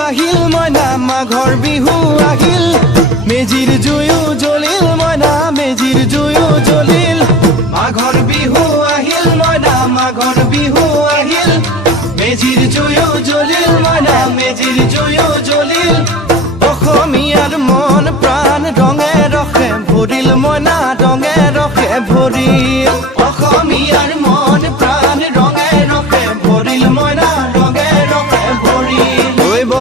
আহিল মইনা মাঘৰ বিহু আহিল মেজিৰ জুয়ো জ্বলিল মইনা মেজিৰ জুয়ো জ্বলিল মাঘৰ বিহু আহিল মইনা মাঘৰ বিহু আহিল মেজিৰ জুয়ো জ্বলিল মইনা মেজিৰ জুয়ো জ্বলিল অসমীয়াৰ মন প্ৰাণ ৰঙে ৰসে ভৰিল মইনা ৰঙে ৰসে ভৰিল